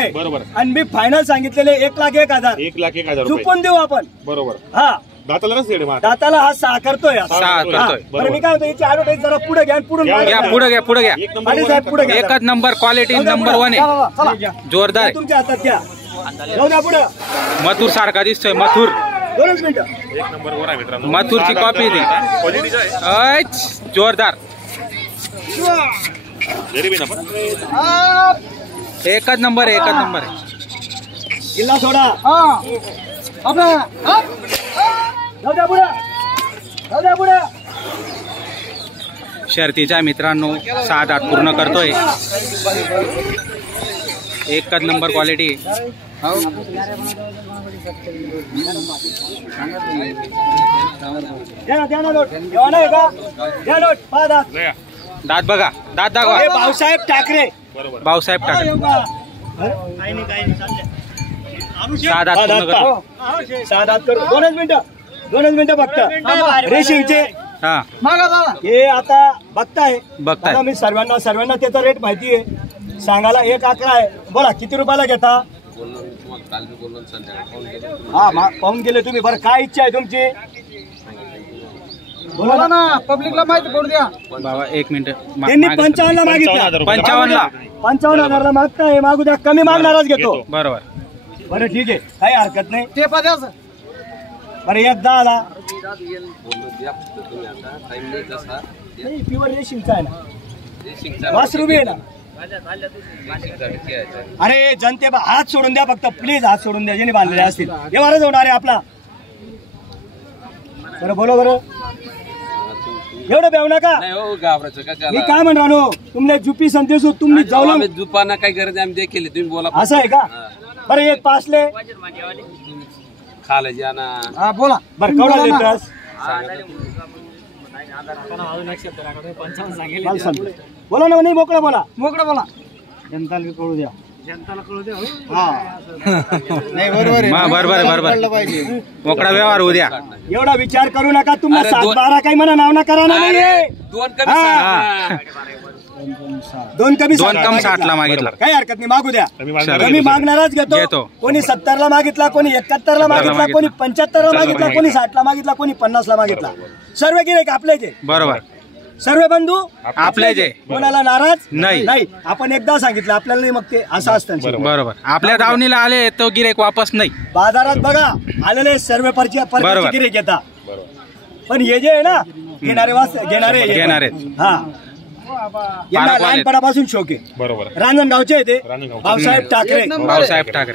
आहे बरोबर. आणि मी फायनल सांगितलेले 1,01,000. 1,01,000 चुकून देऊ आपण. बरोबर. हा दाताला ना सेड मार. दाताला हा 6 करतोय. बरं मी काय म्हणतो याची ॲडव्हर्टाइज जरा पुढे घ्या पुढे घ्या. एकच नंबर क्वालिटी नंबर 1 आहे. जोरदार तुमच्या हातात घ्या. जाऊ द्या पुढे. मथुर सारखा दिसतोय. मथुर 2 मिनिटं. एक नंबर गोरा मित्रांनो. मथुरची कॉपी ती क्वालिटीचा आहे. जोरदार. गरीबी ना पण. एकच नंबर आहे. एकच नंबर आहे. किल्ला सोडा. जाऊ द्या पुढे. जाऊ द्या पुढे. शर्तीच्या मित्रांनो 6 दात पूर्ण करतोय. एकच नंबर क्वालिटी. दात बघा. दात दाखवा. भाऊसाहेब ठाकरे. भाऊसाहेब ठाकरे 6 दात पूर्ण करतो. 6 दात करू. 2 मिनिटं फक्त. रेशिंगचे हे आता बघताय. आता मी सर्वांना त्याचा रेट माहिती आहे. सांगायला 1,11 आहे. बोला किती रुपयाला घेता? हा पाहून गेले तुम्ही. बरं काय इच्छा आहे तुमची? बोला ना पब्लिकला माहिती पडू द्या. बाबा 1 मिनिट. त्यांनी 55 ला मागितला. 55,000 ला मागताय. मागू द्या. कमी मागणारच घेतो. बरोबर. बरं ठीक आहे. काही हरकत नाही. ते बरं 1,10 प्युअर रेशिंगचा आहे ना. वासरू बी आहे ना. अरे जनते हात सोडून द्या फक्त प्लीज. हात सोडून द्या ज्यांनी बांधलेले असतील. हे वारं जाऊन अरे आपला. बरं बोलो बरं. एवढं बेव नका. मी काय म्हण राहलो तुमने जुपी संदेश तुम्ही जाऊ जुपाना काय गरज आम्ही देखील तुम्ही बोला. असं आहे का? बरं 1 पाचले खाले जाना. हा बोला. बरं केवढा देतास? बोला ना. नाही मोकळा बोला. जनताला बी कळू द्या. नाही बरोबर. मोकळा व्यवहार होऊ द्या. एवढा विचार करू नका. तुम्हाला 7-12 काही म्हणा नाव ना करा. दोन कमी 60 ला मागितला. काही हरकत नाही. मागू द्या. कमी मागणारच घेतो. कोणी 70 ला मागितला, कोणी 71 ला मागितला, कोणी 75 ला मागितला, कोणी 60 ला मागितला, कोणी 50 ला मागितला. सर्व गिऱ्हाईक आपलेच. बरोबर. सर्व बंधू आपले जे. कोणाला नाराज नाही. आपण एकदा सांगितलं आपल्याला नाही मग ते असं असतं. बरोबर. आपल्या दावणीला आले तो गिऱ्हाईक वापस नाही. बाजारात बघा आलेले सर्व परचे गिऱ्हाईक येतात. पण हे जे आहे ना घेणारे हा यांना लहानपणापासून शौक आहे. बरोबर. रांजणगावचे आहे ते. भाऊसाहेब ठाकरे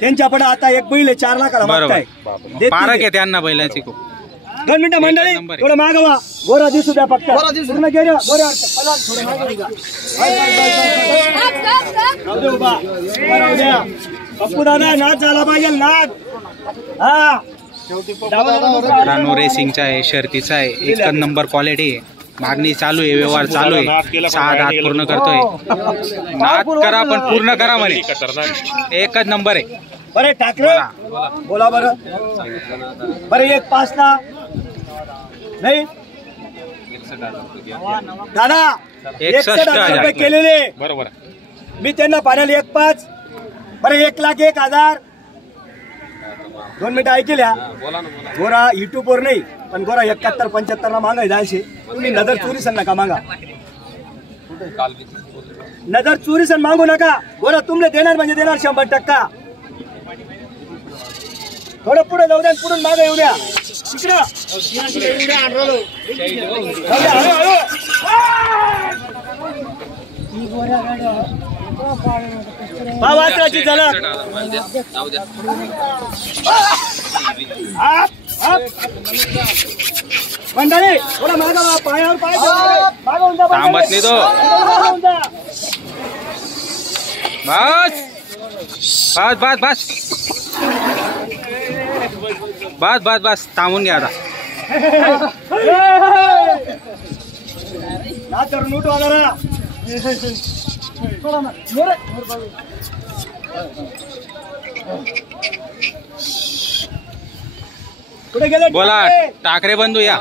त्यांच्याकडे आता एक बैल आहे 4 लाखाला मागताय. पारख आहे त्यांना बैलांची खूप. 2 मिनिटं मंडळी थोडं मागवा. गोरा दिसू द्या फक्त. पूर्ण गेल्या गोऱ्या पप्पू दादा नाच झाला पाहिजे. नाच. हा रानू रेसिंगचा आहे. शर्तीचा आहे. एकच नंबर क्वालिटी आहे. मागणी चालू आहे. व्यवहार चालू आहे. 6 दात पूर्ण करतोय. नाच करा पण पूर्ण करा म्हणे. एकच नंबर आहे. बरे ठाकरे बोला बरं. 1 5 नाही दादा 61,000 रुपये केलेले. बरोबर. मी त्यांना पाण्याला 1 5. बरं 1,01,000. 2 मिनिटं ऐकल्या. गोरा युट्यूबवर नाही पण गोरा 71-75 ला मागायचा असे. तुम्ही नजर चोरी सण नका मागा. नजर चोरी सण मागू नका. गोरा तुमले देणार म्हणजे देणार 100%. थोडं पुढे जाऊ द्या. पुढून मागे येऊ द्या. वासराची झलक. मंडळी थोडा मागा. पायावर पाय थांबत नाही तो. बस थांबून घ्या आता. नूट वगैरे कुठे गेले? बोला ठाकरे बंधू या.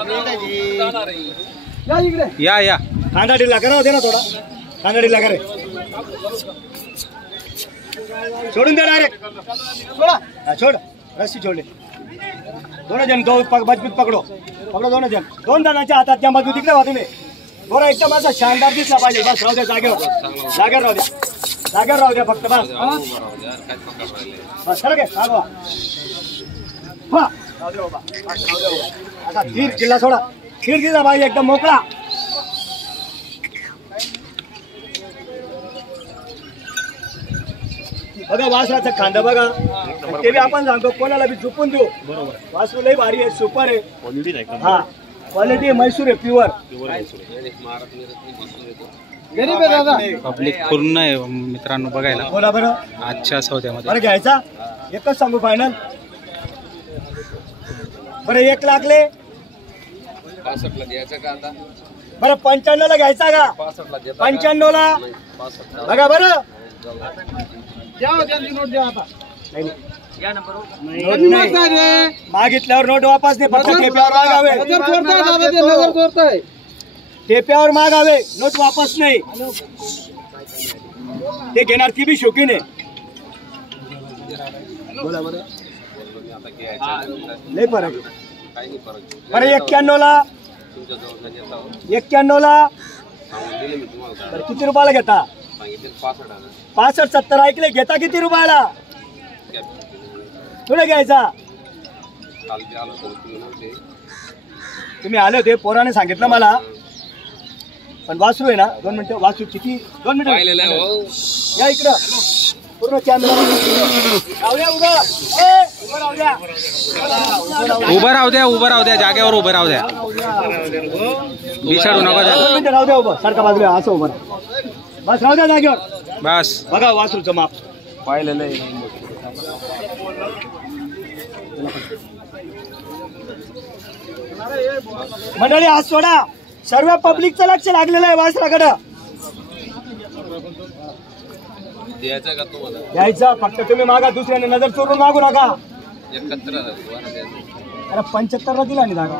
या कांदा ढिला करा. दे ना थोडा कांदा ढिला करे. सोडून दे डायरेक्ट. हा, छोड रस्सी छोडले. दोन जण मजबूत पकडो दोन जण. दोन जणांच्या हातात त्या मजबूत तिकडे वा तुम्ही. बरं एकदम असा शानदार दिसला पाहिजे. बस राहू द्या जागेवर राहू द्या जागेवर राहू द्या फक्त बस. बस खरं काय राहू द्या बाबा. आता धीर किल्ला सोडा. धीर दिला पाहिजे एकदम मोकळा. बघा वासराचं खांदा बघा. ते बी आपण सांगतो कोणाला बी झुपून देऊ. वासरू लई भारी आहे. सुपर आहे. हा क्वालिटी म्हैसूर आहे प्युअर. पब्लिक पूर्ण आहे मित्रांनो बघायला. बोला बरं आजच्या सौद्यामध्ये. बरं घ्यायचा एकच सांगू फायनल. बरं 1 लाखले 65 ला द्यायचं का आता? बरं 95 ला घ्यायचा का? 95 ला बघा बरं. मागितल्यावर नोट वापस नाही. फक्त टेप्यावर मागावे. टेप्यावर मागावे नोट वापस नाही. ते घेणार ती बी शौकीन आहे. बोला बरं लय फरक आहे. बरं 91 ला 91 ला बरं किती रुपयाला घेता? 65 70 ऐकले. घेता किती रुपयाला? तुला घ्यायचा. तुम्ही आले होते पोराने सांगितलं मला. पण वासरू आहे ना 2 मिनिटं. वासरू किती 2 मिनिटं या इकडं पूर्ण कॅमेरा उभं राहू द्या जागेवर उभं राहू द्या. बिछाडू नका. 2 मिनिटं राहू द्या उभं. सारखा बाजूला असं उभं बस राहू द्या जागेवर. बस बघा वासरूचं माप पाहिलेलं आहे. मंडळी आज सोडा. सर्व पब्लिकचं लक्ष लागलेलं आहे वासराकडं. द्यायचं का तुम्हाला? घ्यायचा फक्त तुम्ही मागा. दुसऱ्याने नजर चोरून मागू नका. 71,000 अरे 75 ला दिला नाही दादा.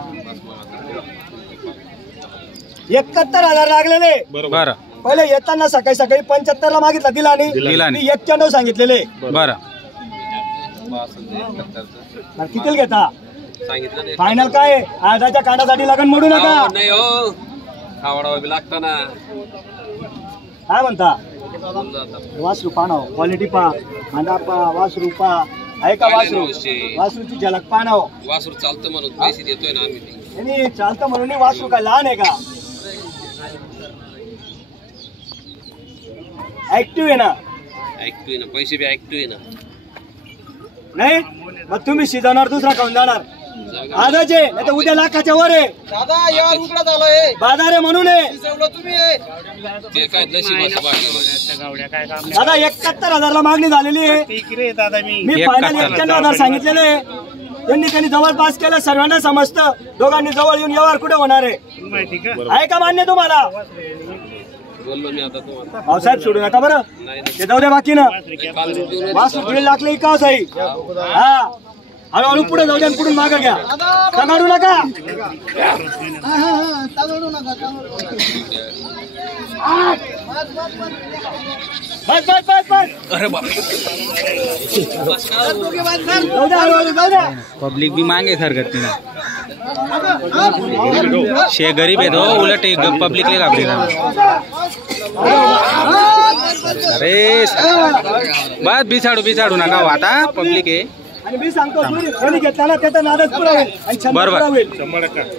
71,000 लागलेले. बरं पहिले येताना सकाळी 75 ला मागितला दिला नाही. 91 सांगितलेले. बरं किती घेता? सांगितलं फायनल काय? आजाच्या कांडासाठी लगन मोडू नका. नाही हो. खावडा लागतं ना. काय म्हणता? वासरू पानाव क्वालिटी पा. कांदा पा वासरू पा. आहे का वासरू? वासरूची झलक पानाव. वासरू चालतं म्हणून पैसे देतोय ना आम्ही. चालतं म्हणून वासरू काय लहान आहे का? ऍक्टिव्ह आहे ना. ऐकतोय ना. पैसे बी ऐकतोय ना. नाही मग तुम्ही शिजवणार दुसरा खाऊन जाणार. आजचे नाही तर उद्या लाखाच्या वर आहे. बाजार आहे म्हणून आहे. ते काय नशिबाचं बाकी. दादा 71,000 ला मागणी झालेली आहे. मी फायनल 91,000 सांगितलेले. त्यांनी जवळपास केलं. सर्वांना समजतं. दोघांनी जवळ येऊन व्यवहार कुठे होणार आहे का मान्य तुम्हाला? बोललो मी आता तुम्हाला. भाऊसाहेब सोडू नका बरं. ते जाऊ द्या बाकी ना. वासरू 1.5 लाख का साई. हा हळूहळू पुढे जाऊ द्या. पुढून मागं घ्या. सांगाडू नका. बस बस बस बस. अरे बाप. जाऊ द्या हळूहळू जाऊ द्या. पब्लिक भी मागे हरकत नाही. शे गरीब आहे तो. उलट पब्लिकले घाबरी ना. अरे बस बिछाडू नका. आता पब्लिक आहे. आणि मी सांगतो कोणी घेतला ना त्याचा नादच पुरा होईल. आणि छंद बरोबर. पुरा होईल.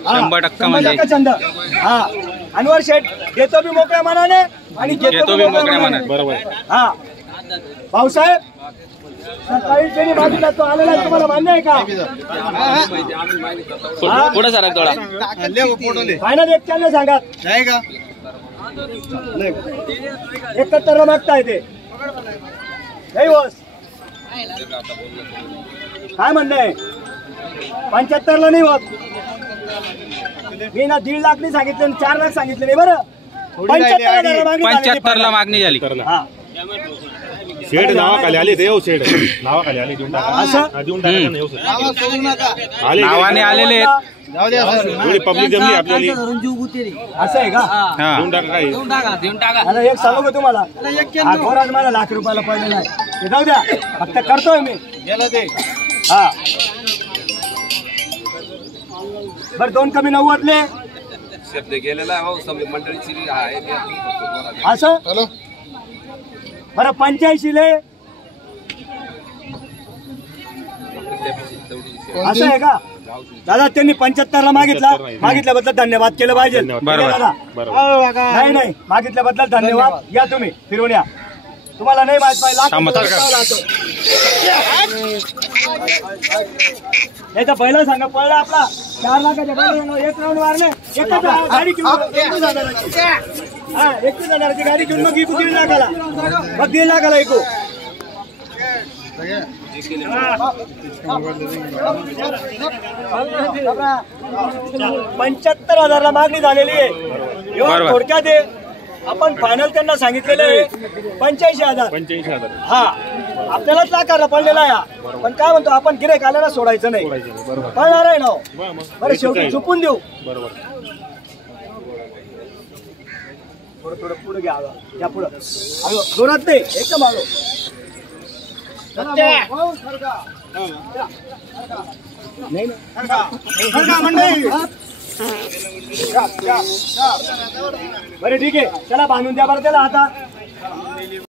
100% म्हणजे. 100% छंद. हा अनवर शेठ घेतो बी मोकळ्या मनाने आणि घेतो बी मोकळ्या मनाने. बरोबर. हा भाऊसाहेब सकाळी त्यांनी बाजूला तो आलेला आहे. तुम्हाला मान्य आहे का? पुढे सरक थोडा. फायनल 91 सांगा. नाही का? 71 ला मागताय ते. नाही होस काय म्हणणं आहे? 75 ला नाही होत. मी ना 1.5 लाख नाही सांगितले. 4 लाख सांगितले नाही. बरं 75 ला मागणी झाली. हा शेड नावाखाली आले ते. शेड नावाखाली आले. देऊन टाका. असं देऊन टाका ना. आले नावाने आलेले आहेत. एवढी पब्लिक जमली आपल्याला. असं आहे का? हा देऊन टाका. काय देऊन टाका. आता एक सांगू का तुम्हाला? हा घोराज मला ₹1,00,000 पडलेला आहे. ते जाऊ द्या, फक्त करतोय मी गेलं ते. हा बरं 2 कमी 90ले शब्द गेलेला आहे हो समजा मंडळीची आहे असं. बरं 85ले असं आहे का दादा? त्यांनी 75ला मागितल्याबद्दल धन्यवाद केलं पाहिजे दादा. नाही नाही, मागितल्याबद्दल धन्यवाद. या तुम्ही फिरून या, तुम्हाला नाही माहित पाहिजे. याचा पहिला सांगा पळला आपला 4 लाखाच्या बैल, 1 राऊंड मारले, एकच गाडी घेऊन 21,000ची गाडी घेऊन मग 1.5 लाखाला, मग 1.5 लाखाला ऐकू. 75,000ला मागणी झालेली आहे. थोडक्यात आपण फायनल त्यांना सांगितलेलं आहे 85,000. हा आपल्यालाच लाखाला पडलेला आहे. पण काय म्हणतो आपण, गिऱ्हाईक आल्याला सोडायचं नाही, पळणार आहे ना. बरं शेवटी चुकून देऊ. थोडं पुढे घ्या, या पुढं जोरात नाही, एकदम आलो. बरं ठीक आहे, चला बांधून द्या बरं त्याला आता.